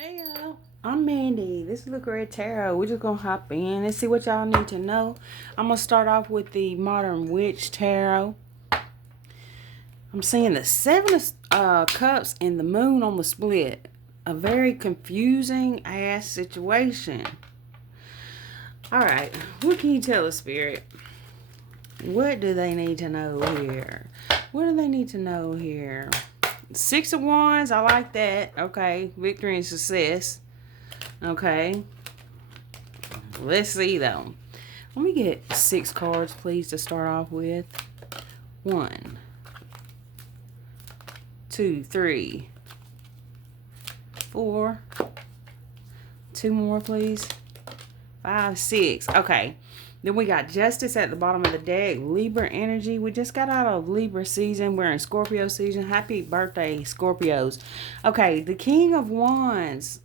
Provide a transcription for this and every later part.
Hey y'all, I'm Mandy. This is Luca Tarot. We're just gonna hop in and see what y'all need to know. I'm gonna start off with the Modern Witch Tarot. I'm seeing the Seven of Cups and the Moon on the split. A very confusing ass situation. All right, what can you tell us, Spirit? What do they need to know here? What do they need to know here? Six of Wands, I like that. Okay, victory and success. Okay. Let's see though. Let me get 6 cards, please, to start off with. 1, 2, 3, 4. 2 more, please. 5, 6. Okay. Then we got Justice at the bottom of the deck. Libra energy. We just got out of Libra season. We're in Scorpio season. Happy birthday, Scorpios. Okay, the King of Wands.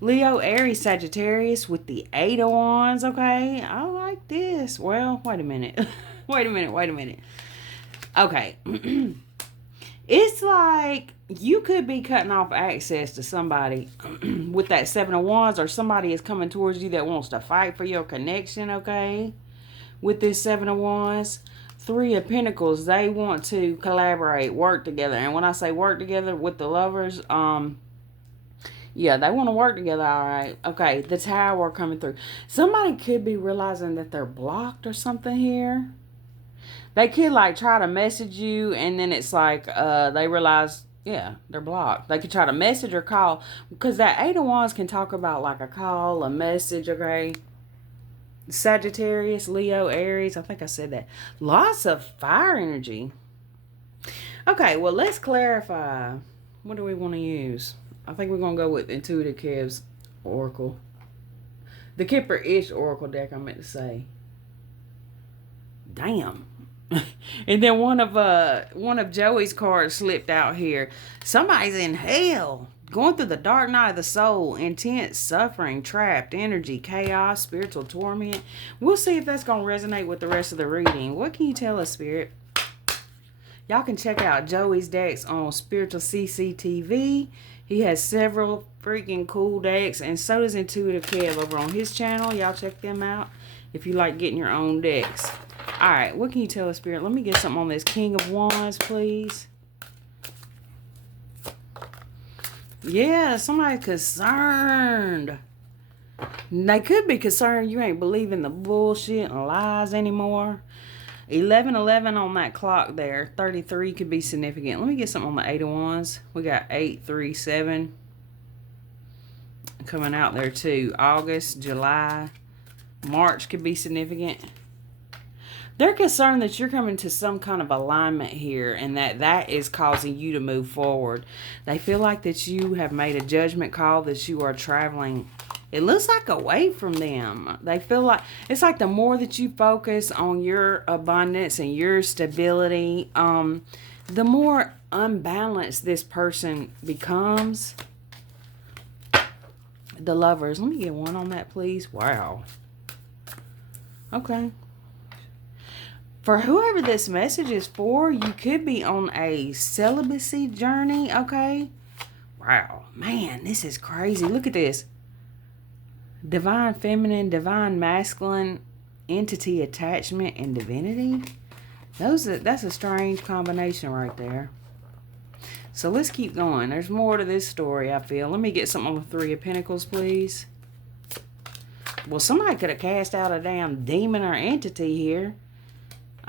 Leo, Aries, Sagittarius with the 8 of Wands. Okay, I like this. Well, wait a minute. wait a minute. Okay. It's like you could be cutting off access to somebody with that 7 of Wands, or somebody is coming towards you that wants to fight for your connection, okay? With this 7 of Wands. 3 of Pentacles, they want to collaborate, work together. And when I say work together with the lovers, yeah, they want to work together, all right. Okay, the Tower coming through. Somebody could be realizing that they're blocked or something here. They could like try to message you, and then it's like they realize, yeah, they're blocked. They could try to message or call, because that 8 of Wands can talk about like a call, a message, okay? Sagittarius, Leo, Aries. I think I said that. Lots of fire energy. Okay, well, let's clarify. What do we want to use? I think we're going to go with Intuitive Kev's Oracle. The Kipper-ish Oracle deck, I meant to say. Damn. And then one of Joey's cards slipped out here. Somebody's in hell, going through the dark night of the soul, intense suffering, trapped energy, chaos, spiritual torment. We'll see if that's going to resonate with the rest of the reading. What can you tell us, Spirit? Y'all can check out Joey's decks on Spiritual CCTV. He has several freaking cool decks, and so does Intuitive Kev over on his channel. Y'all check them out if you like getting your own decks. Alright, what can you tell us, Spirit? Let me get something on this King of Wands, please. Yeah, somebody's concerned. They could be concerned you ain't believing the bullshit and lies anymore. 11:11 on that clock there. 33 could be significant. Let me get something on the 8 of Wands. We got 837 coming out there too. August, July, March could be significant. They're concerned that you're coming to some kind of alignment here, and that is causing you to move forward. They feel like that you have made a judgment call, that you are traveling, it looks like, away from them. They feel like it's like the more that you focus on your abundance and your stability, the more unbalanced this person becomes. The Lovers. Let me get one on that, please. Wow. Okay. For whoever this message is for, you could be on a celibacy journey, okay? Wow. Man, this is crazy. Look at this. Divine feminine, divine masculine, entity attachment, and divinity. That's a strange combination right there. So let's keep going. There's more to this story, I feel. Let me get something on the 3 of Pentacles, please. Well, somebody could have cast out a damn demon or entity here.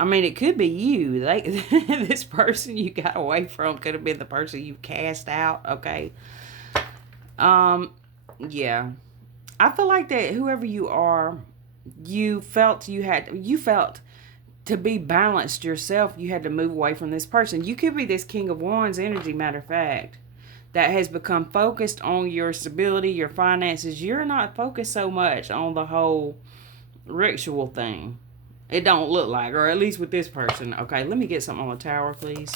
I mean, it could be you. This person you got away from could have been the person you cast out, okay? Yeah. I feel like that whoever you are, you felt to be balanced yourself, you had to move away from this person. You could be this King of Wands energy, matter of fact, that has become focused on your stability, your finances. You're not focused so much on the whole ritual thing. It don't look like, or at least with this person. Okay, let me get something on the Tower, please.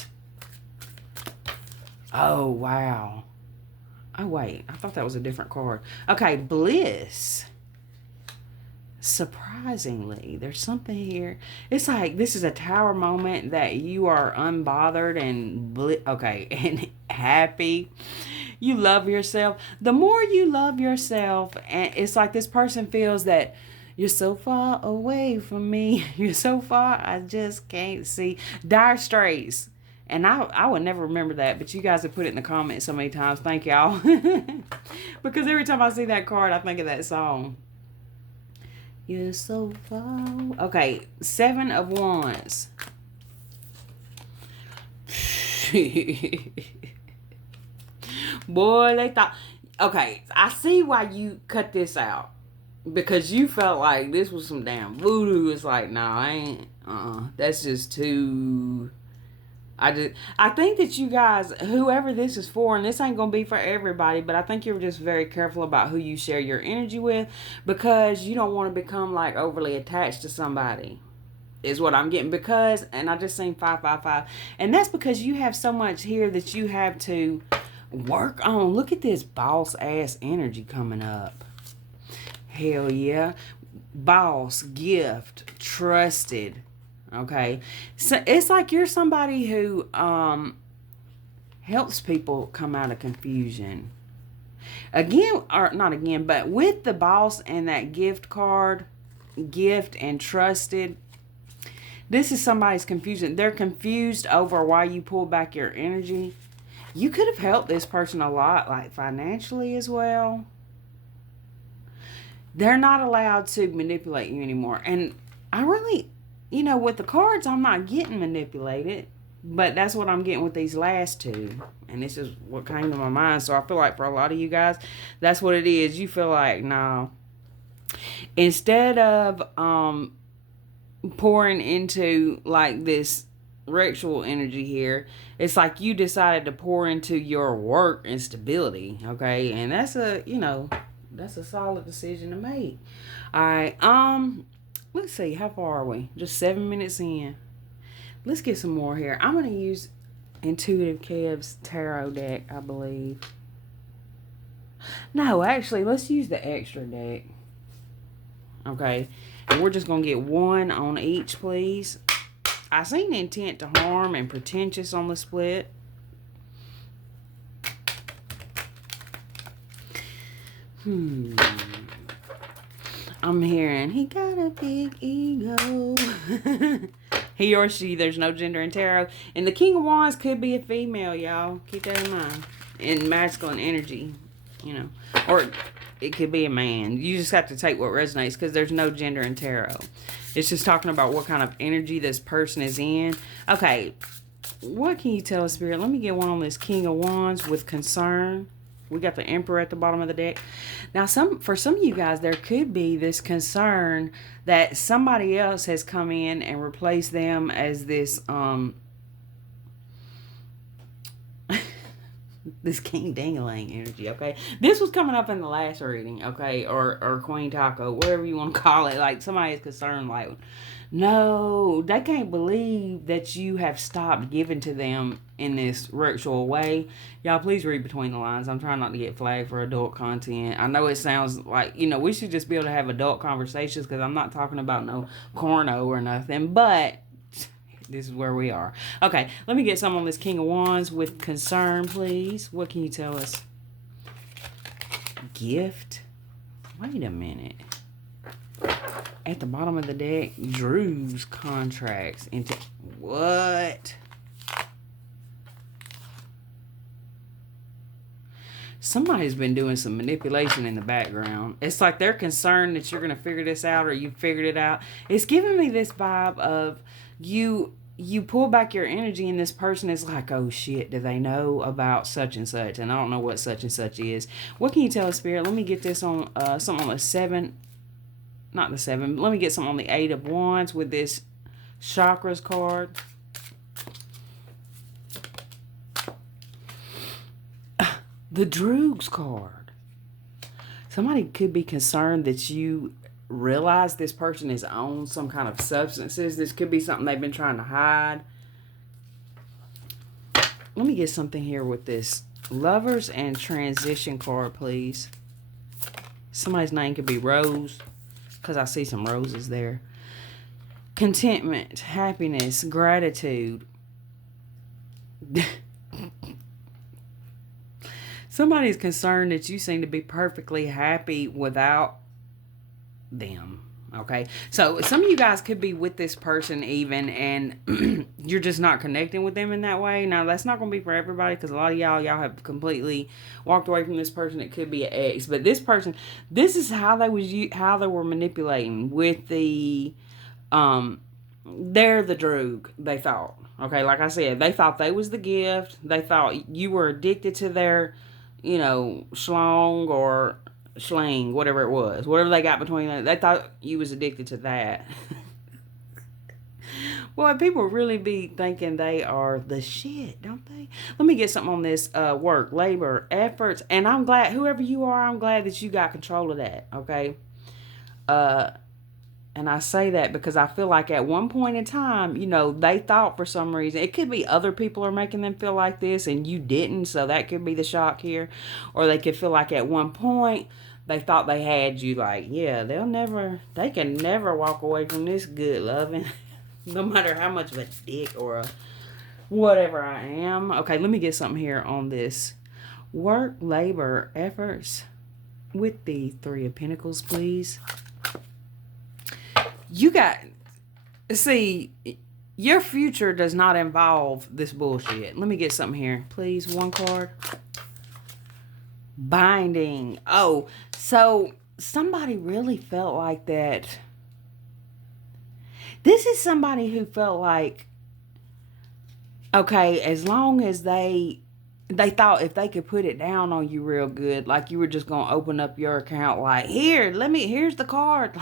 Oh, wow. Oh, wait. I thought that was a different card. Okay, Bliss. Surprisingly, there's something here. It's like this is a Tower moment that you are unbothered and and happy. You love yourself. The more you love yourself, and it's like this person feels that you're so far away from me. You're so far, I just can't see. Dire Straits. And I would never remember that, but you guys have put it in the comments so many times. Thank y'all. Because every time I see that card, I think of that song. You're so far. Okay, 7 of Wands. Boy, they thought. Okay, I see why you cut this out. Because you felt like this was some damn voodoo. It's like, nah, I ain't. That's just too. I think that you guys, whoever this is for, and this ain't gonna be for everybody, but I think you're just very careful about who you share your energy with, because you don't want to become like overly attached to somebody, is what I'm getting. Because, and I just seen 555, and that's because you have so much here that you have to work on. Look at this boss ass energy coming up. Hell yeah. Boss, gift, trusted. Okay, so it's like you're somebody who helps people come out of confusion. Again, or not again, but with the boss and that gift card, gift and trusted, this is somebody's confusion. They're confused over why you pull back your energy. You could have helped this person a lot, like financially as well. They're not allowed to manipulate you anymore. And I really, with the cards, I'm not getting manipulated. But that's what I'm getting with these last two. And this is what came to my mind. So I feel like for a lot of you guys, that's what it is. You feel like, no. Instead of pouring into like this ritual energy here, it's like you decided to pour into your work and stability. Okay. And that's a solid decision to make. All right. Let's see. How far are we? Just 7 minutes in. Let's get some more here. I'm going to use Intuitive Kev's tarot deck, I believe. No, actually, let's use the extra deck. Okay. And we're just going to get one on each, please. I seen intent to harm and pretentious on the split. I'm hearing he got a big ego. He or she, there's no gender in tarot. And the King of Wands could be a female, y'all. Keep that in mind. In masculine energy, Or it could be a man. You just have to take what resonates, because there's no gender in tarot. It's just talking about what kind of energy this person is in. Okay, what can you tell us, Spirit? Let me get one on this King of Wands with concern. We got the Emperor at the bottom of the deck. Now, for some of you guys, there could be this concern that somebody else has come in and replaced them as this this King Dangling energy, okay? This was coming up in the last reading, okay? Or Queen Taco, whatever you want to call it. Like, somebody is concerned, like, no, they can't believe that you have stopped giving to them in this ritual way. Y'all, please read between the lines. I'm trying not to get flagged for adult content. I know it sounds like, we should just be able to have adult conversations, because I'm not talking about no porno or nothing, but this is where we are. Okay, let me get some on this King of Wands with concern, please. What can you tell us? Gift? Wait a minute. At the bottom of the deck, Drew's contracts into what? Somebody's been doing some manipulation in the background. It's like they're concerned that you're going to figure this out, or you figured it out. It's giving me this vibe of you pull back your energy, and this person is like, oh shit, do they know about such and such? And I don't know what such and such is. What can you tell us, Spirit? Let me get this on something on the 7. Not the 7. Let me get some on the 8 of Wands with this chakras card. The Droogs card. Somebody could be concerned that you realize this person is on some kind of substances. This could be something they've been trying to hide. Let me get something here with this Lovers and Transition card, please. Somebody's name could be Rose, because I see some roses there. Contentment, happiness, gratitude. Somebody's concerned that you seem to be perfectly happy without them. Okay, so some of you guys could be with this person even, and you're just not connecting with them in that way. Now that's not going to be for everybody, because a lot of y'all have completely walked away from this person. It could be an ex, but this person, this is how how they were manipulating with the they're the droog, they thought. Okay, like I said, they thought they was the gift. They thought you were addicted to their, schlong or schling, whatever it was. Whatever they got between them. They thought you was addicted to that. Well, people really be thinking they are the shit, don't they? Let me get something on this work, labor, efforts. And I'm glad, whoever you are, I'm glad that you got control of that, okay? And I say that because I feel like at one point in time, they thought for some reason, it could be other people are making them feel like this and you didn't. So that could be the shock here. Or they could feel like at one point they thought they had you, like, yeah, they can never walk away from this good loving, no matter how much of a dick or a whatever I am. Okay, let me get something here on this work, labor, efforts with the Three of Pentacles, please. See, your future does not involve this bullshit. Let me get something here. Please, one card. Binding. Oh, so somebody really felt like that. This is somebody who felt like, okay, as long as they thought if they could put it down on you real good, like you were just going to open up your account like, here's the card.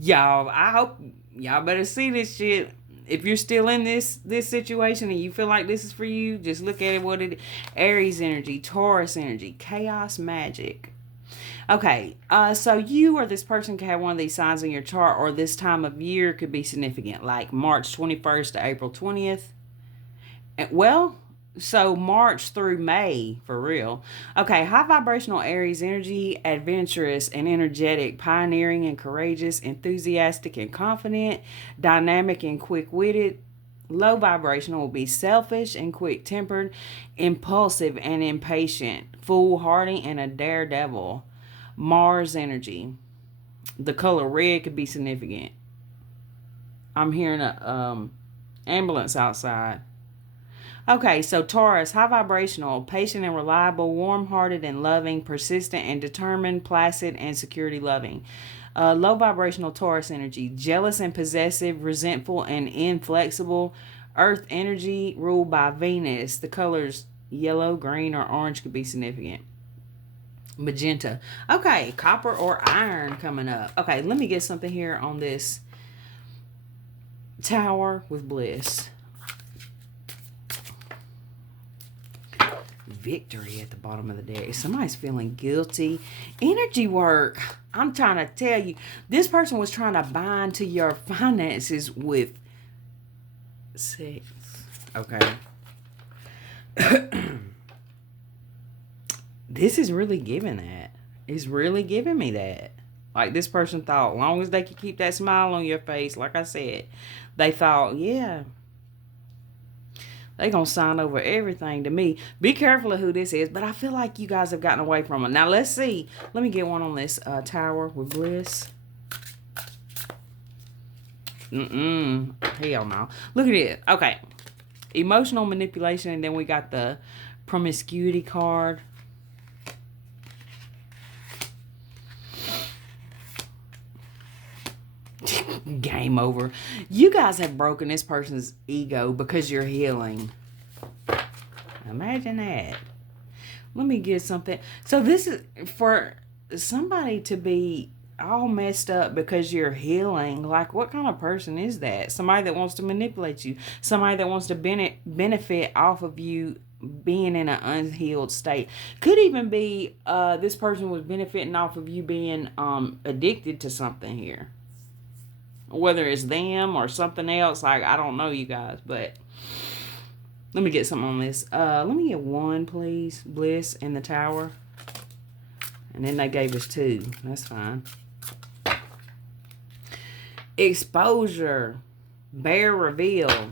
Y'all, I hope y'all better see this shit. If you're still in this situation and you feel like this is for you, just look at it what it is. Aries energy, Taurus energy, chaos magic. Okay, so you or this person could have one of these signs in your chart, or this time of year could be significant, like March 21st to April 20th. And, well, so March through May, for real. Okay, high vibrational Aries energy, adventurous and energetic, pioneering and courageous, enthusiastic and confident, dynamic and quick-witted. Low vibrational will be selfish and quick-tempered, impulsive and impatient, foolhardy and a daredevil. Mars energy. The color red could be significant. I'm hearing a ambulance outside. Okay, so Taurus, high vibrational, patient and reliable, warm-hearted and loving, persistent and determined, placid and security-loving. Low vibrational Taurus energy, jealous and possessive, resentful and inflexible. Earth energy ruled by Venus. The colors yellow, green, or orange could be significant. Magenta. Okay, copper or iron coming up. Okay, let me get something here on this Tower with Bliss. Victory at the bottom of the deck. Somebody's feeling guilty. Energy work. I'm trying to tell you, this person was trying to bind to your finances with sex. Okay. This is really giving that. It's really giving me that. Like, this person thought, as long as they could keep that smile on your face, like I said, they thought, yeah, they gonna sign over everything to me. Be careful of who this is, but I feel like you guys have gotten away from it. Now, let's see. Let me get one on this Tower with Bliss. Hell no. Look at it. Okay. Emotional manipulation, and then we got the promiscuity card. Game over. You guys have broken this person's ego because you're healing. Imagine that. Let me get something. So this is for somebody to be all messed up because you're healing. Like, what kind of person is that? Somebody that wants to manipulate you. Somebody that wants to benefit off of you being in an unhealed state. Could even be this person was benefiting off of you being addicted to something here. Whether it's them or something else, like, I don't know, you guys, but let me get something on this. Let me get one, please. Bliss and the Tower. And then they gave us two. That's fine. Exposure. Bear reveal.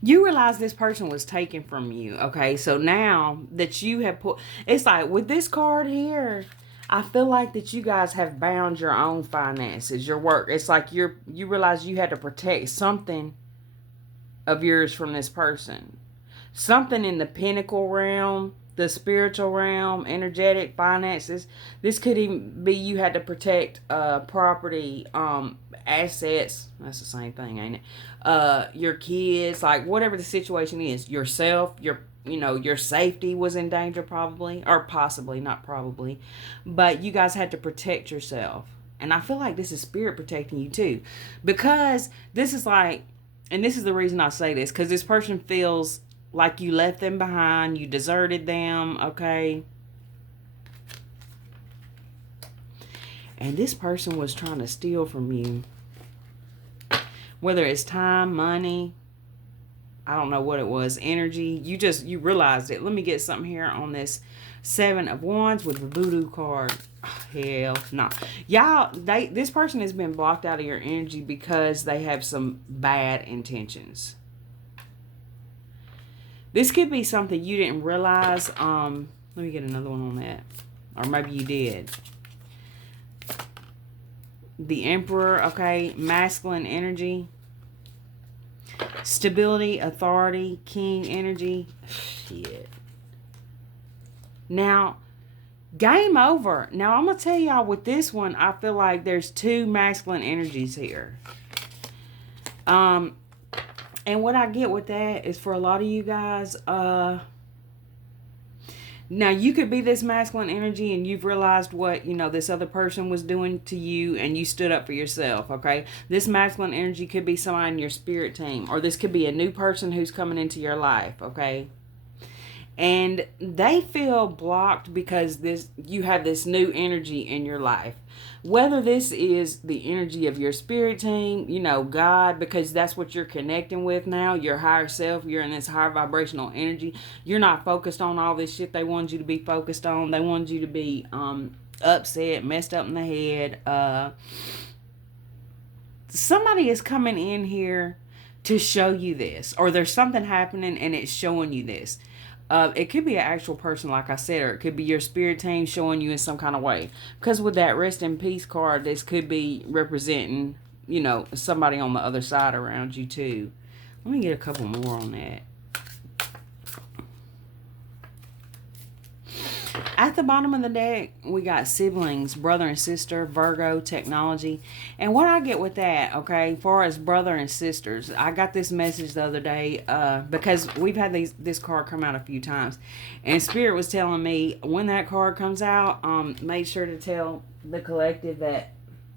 You realize this person was taken from you. Okay, so now that you have put, it's like with this card here, I feel like that you guys have bound your own finances, your work. It's like you realize you had to protect something of yours from this person. Something in the pinnacle realm, the spiritual realm, energetic finances. This could even be you had to protect property, assets. That's the same thing, ain't it? Your kids, like whatever the situation is, yourself, your safety was in danger, probably, or possibly, not probably, but you guys had to protect yourself. And I feel like this is spirit protecting you too, because this is like, and this is the reason I say this, because this person feels like you left them behind, you deserted them, okay? And this person was trying to steal from you. Whether it's time, money, I don't know what it was, energy. You realized it. Let me get something here on this 7 of Wands with the voodoo card. Oh, hell no. Y'all, this person has been blocked out of your energy because they have some bad intentions. This could be something you didn't realize. Let me get another one on that. Or maybe you did. The Emperor, okay. Masculine energy. Stability, authority, king energy. Shit. Now, game over. Now, I'm going to tell y'all with this one, I feel like there's 2 masculine energies here. And what I get with that is for a lot of you guys, now you could be this masculine energy and you've realized what, this other person was doing to you and you stood up for yourself, okay? This masculine energy could be somebody in your spirit team, or this could be a new person who's coming into your life, okay? And they feel blocked because you have this new energy in your life. Whether this is the energy of your spirit team, God, because that's what you're connecting with now, your higher self, you're in this higher vibrational energy. You're not focused on all this shit they wanted you to be focused on. They wanted you to be upset, messed up in the head. Somebody is coming in here to show you this, or there's something happening and it's showing you this. It could be an actual person, like I said, or it could be your spirit team showing you in some kind of way. Because with that rest in peace card, this could be representing, somebody on the other side around you too. Let me get a couple more on that. At the bottom of the deck, we got siblings, brother and sister, Virgo, technology. And what I get with that, okay, as far as brother and sisters, I got this message the other day because we've had this card come out a few times. And Spirit was telling me when that card comes out, make sure to tell the collective that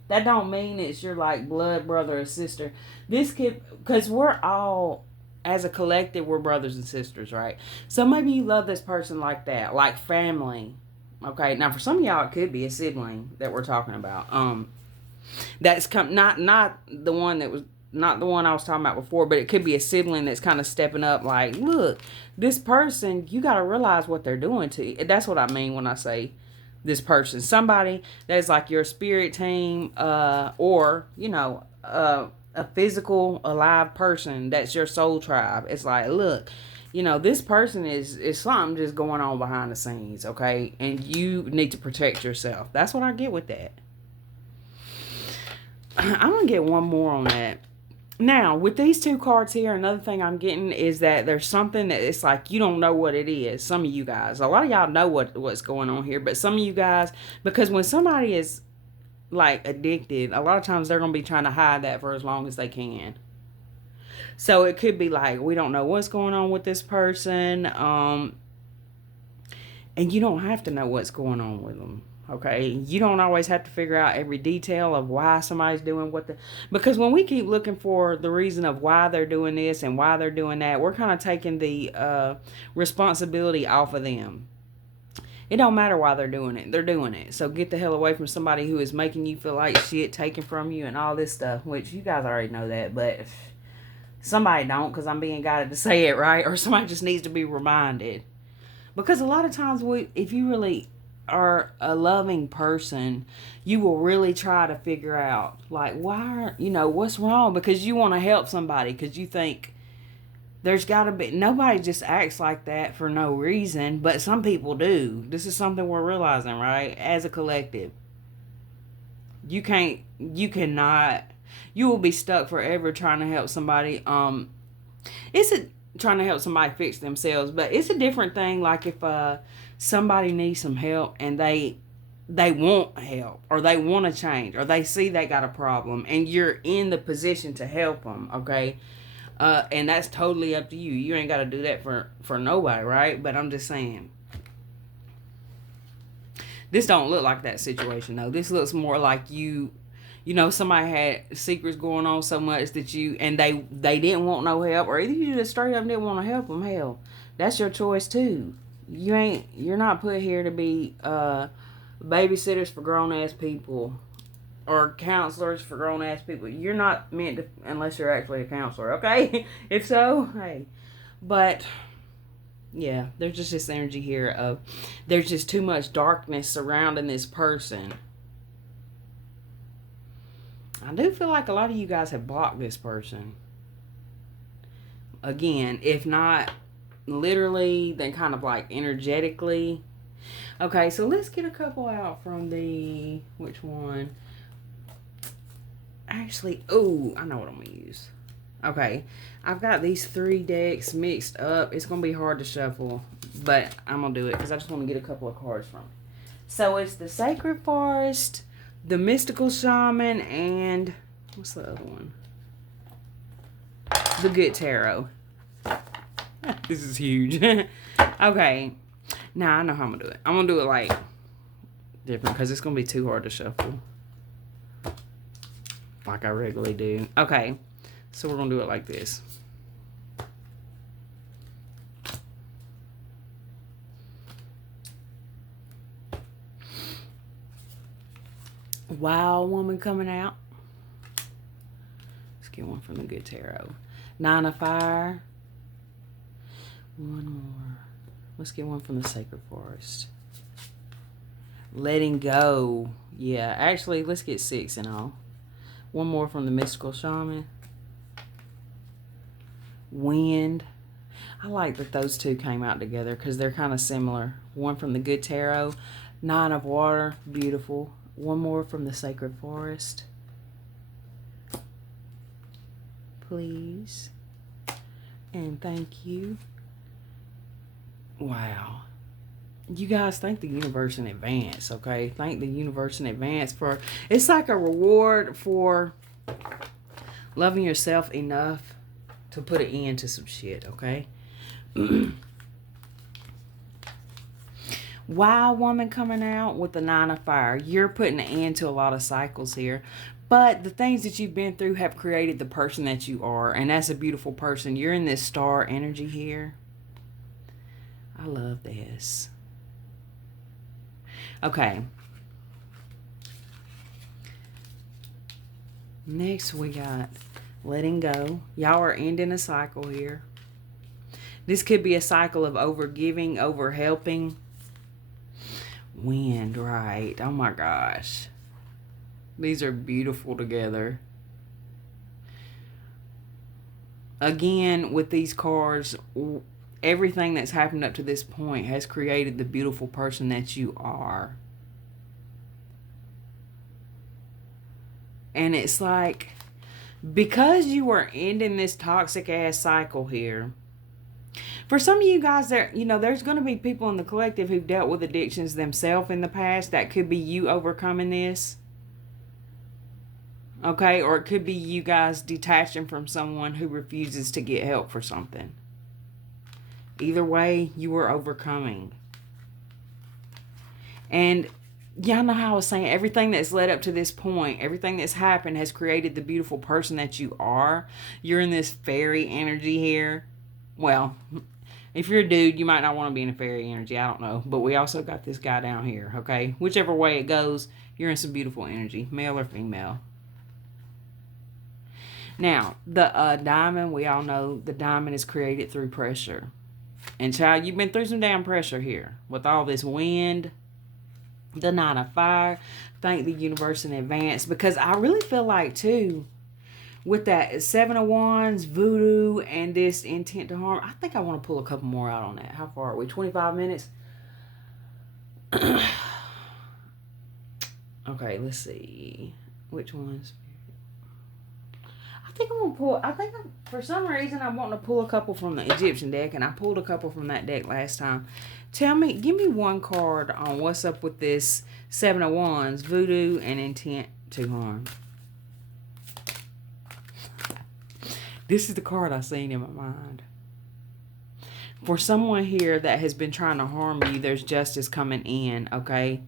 don't mean it's your like blood brother or sister. This could, because we're all, as a collective, we're brothers and sisters, right? So maybe you love this person like that, like family. Okay, now for some of y'all, it could be a sibling that we're talking about. That's not the one that was not the one I was talking about before, but it could be a sibling that's kind of stepping up. Like, look, this person, you got to realize what they're doing to you. That's what I mean when I say this person. Somebody that's like your spirit team, or a physical alive person that's your soul tribe. It's like, look, this person is something just going on behind the scenes, okay? And you need to protect yourself. That's what I get with that. I'm gonna get one more on that. Now, with these 2 cards here, another thing I'm getting is that there's something that it's like you don't know what it is. Some of you guys, a lot of y'all know what's going on here, but some of you guys, because when somebody is like addicted, a lot of times they're gonna be trying to hide that for as long as they can. So it could be like, we don't know what's going on with this person, and you don't have to know what's going on with them, okay? You don't always have to figure out every detail of why somebody's doing because when we keep looking for the reason of why they're doing this and why they're doing that, we're kind of taking the responsibility off of them. It don't matter why they're doing it. They're doing it. So get the hell away from somebody who is making you feel like shit, taken from you and all this stuff, which you guys already know that, but somebody don't, because I'm being guided to say it, right? Or somebody just needs to be reminded. Because a lot of times, if you really are a loving person, you will really try to figure out, like, why, what's wrong? Because you want to help somebody, because you think There's got to be, nobody just acts like that for no reason, but some people do. This is something we're realizing, right? As a collective. You cannot, you will be stuck forever trying to help somebody. It's a, trying to help somebody fix themselves, but it's a different thing. Like if somebody needs some help and they want help or they want to change or they see they got a problem and you're in the position to help them, okay? And that's totally up to you. You ain't got to do that for nobody, right? But I'm just saying, this don't look like that situation though. This looks more like you know, somebody had secrets going on so much that and they didn't want no help, or either you just straight up didn't want to help them. Hell, that's your choice too. You're not put here to be babysitters for grown ass people or counselors for grown ass people. You're not meant to, unless you're actually a counselor, okay? If so, hey. But yeah, there's just this energy here of there's just too much darkness surrounding this person. I do feel like a lot of you guys have blocked this person. Again, if not literally, then kind of like energetically. Okay, so let's get a couple out from the, which one? Actually, oh, I know what I'm going to use. Okay, I've got these 3 decks mixed up. It's going to be hard to shuffle, but I'm going to do it because I just want to get a couple of cards from it. So it's the Sacred Forest, the Mystical Shaman, and what's the other one? The Good Tarot. This is huge. Okay, now I know how I'm going to do it. I'm going to do it like different because it's going to be too hard to shuffle like I regularly do. Okay, so we're going to do it like this. Wild Woman coming out. Let's get one from the Good Tarot. 9 of Fire. One more. Let's get one from the Sacred Forest. Letting Go. Yeah, actually, let's get 6 in all. One more from the Mystical Shaman. Wind. I like that those two came out together because they're kind of similar. One from the Good Tarot. 9 of Water. Beautiful. One more from the Sacred Forest. Please. And thank you. Wow. You guys, thank the universe in advance, okay? Thank the universe in advance for... It's like a reward for loving yourself enough to put an end to some shit, okay? Wild Woman coming out with the 9 of Fire. You're putting an end to a lot of cycles here. But the things that you've been through have created the person that you are. And that's a beautiful person. You're in this star energy here. I love this. Okay. Next we got letting go. Y'all are ending a cycle here. This could be a cycle of overgiving, overhelping. Wind, right. Oh my gosh. These are beautiful together. Again, with these cards, everything that's happened up to this point has created the beautiful person that you are. And it's like, because you are ending this toxic ass cycle here, for some of you guys, there's going to be people in the collective who've dealt with addictions themselves in the past. That could be you overcoming this. Okay? Or it could be you guys detaching from someone who refuses to get help for something. Either way, you are overcoming. And y'all know how I was saying, everything that's led up to this point, everything that's happened has created the beautiful person that you are. You're in this fairy energy here. Well, if you're a dude, you might not want to be in a fairy energy. I don't know. But we also got this guy down here, okay? Whichever way it goes, you're in some beautiful energy, male or female. Now, the diamond, we all know the diamond is created through pressure. And child, you've been through some damn pressure here. With all this wind, the 9 of Fire. Thank the universe in advance. Because I really feel like, too, with that Seven of Wands, voodoo, and this intent to harm. I think I want to pull a couple more out on that. How far are we? 25 minutes? Okay, let's see. Which ones? I think I'm going to pull, for some reason, I want to pull a couple from the Egyptian deck, and I pulled a couple from that deck last time. Give me one card on what's up with this Seven of Wands, voodoo, and intent to harm. This is the card I seen in my mind. For someone here that has been trying to harm you, there's justice coming in, okay?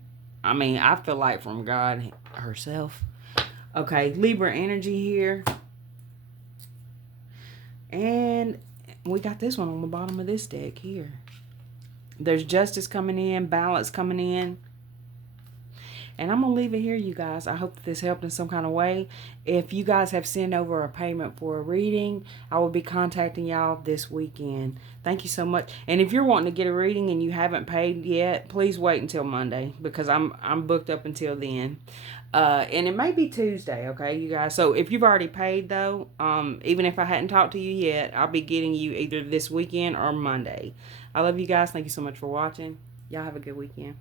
I mean, I feel like from God herself. Okay, Libra energy here. And we got this one on the bottom of this deck here. There's justice coming in, balance coming in. And I'm going to leave it here, you guys. I hope that this helped in some kind of way. If you guys have sent over a payment for a reading, I will be contacting y'all this weekend. Thank you so much. And if you're wanting to get a reading and you haven't paid yet, please wait until Monday, because I'm booked up until then. And it may be Tuesday, okay, you guys? So if you've already paid, though, even if I hadn't talked to you yet, I'll be getting you either this weekend or Monday. I love you guys. Thank you so much for watching. Y'all have a good weekend.